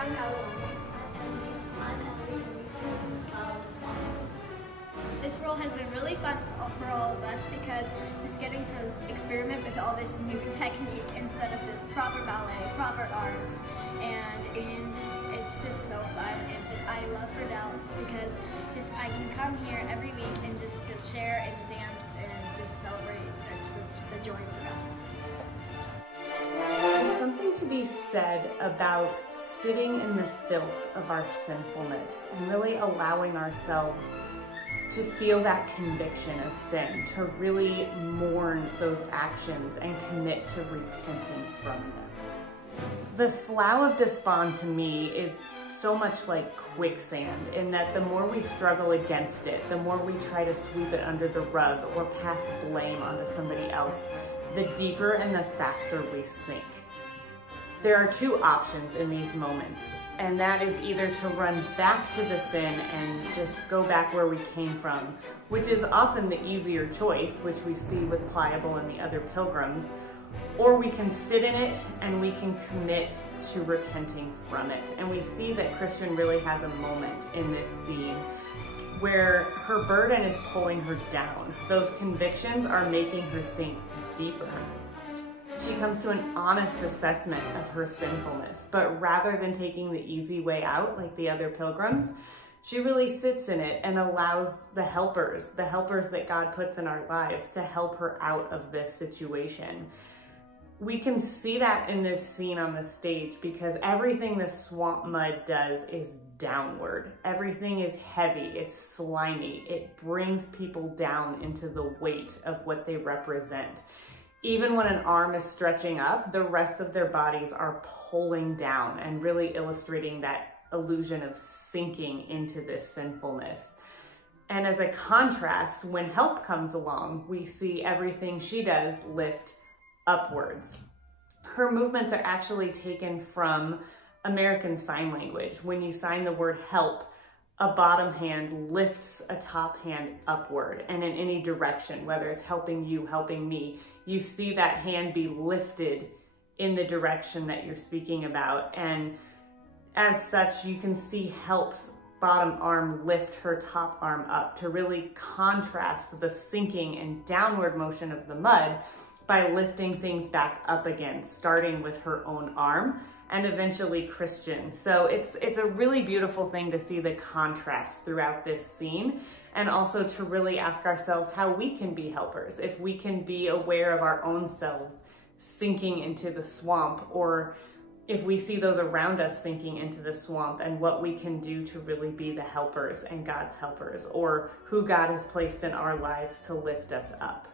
I'm Ellie. I'm Ellie, and we play in the Slough of Despond. This role has been really fun for all of us because just getting to experiment with all this new technique instead of just proper ballet, proper arms, and it's just so fun. And I love Verdell because just I can come here every week and just to share and dance and just celebrate the joy of God. There's something to be said about sitting in the filth of our sinfulness and really allowing ourselves to feel that conviction of sin, to really mourn those actions and commit to repenting from them. The Slough of Despond to me is so much like quicksand in that the more we struggle against it, the more we try to sweep it under the rug or pass blame onto somebody else, the deeper and the faster we sink. There are two options in these moments, and that is either to run back to the sin and just go back where we came from, which is often the easier choice, which we see with Pliable and the other pilgrims, or we can sit in it and we can commit to repenting from it. And we see that Christian really has a moment in this scene where her burden is pulling her down. Those convictions are making her sink deeper. She comes to an honest assessment of her sinfulness, but rather than taking the easy way out like the other pilgrims, she really sits in it and allows the helpers that God puts in our lives to help her out of this situation. We can see that in this scene on the stage because everything the swamp mud does is downward. Everything is heavy, it's slimy, it brings people down into the weight of what they represent. Even when an arm is stretching up, the rest of their bodies are pulling down and really illustrating that illusion of sinking into this sinfulness. And as a contrast, when help comes along, we see everything she does lift upwards. Her movements are actually taken from American Sign Language. When you sign the word help, a bottom hand lifts a top hand upward and in any direction, whether it's helping you, helping me, you see that hand be lifted in the direction that you're speaking about. And as such, you can see help's bottom arm lift her top arm up to really contrast the sinking and downward motion of the mud by lifting things back up again, starting with her own arm and eventually Christian. So it's a really beautiful thing to see the contrast throughout this scene, and also to really ask ourselves how we can be helpers, if we can be aware of our own selves sinking into the swamp, or if we see those around us sinking into the swamp, and what we can do to really be the helpers and God's helpers, or who God has placed in our lives to lift us up.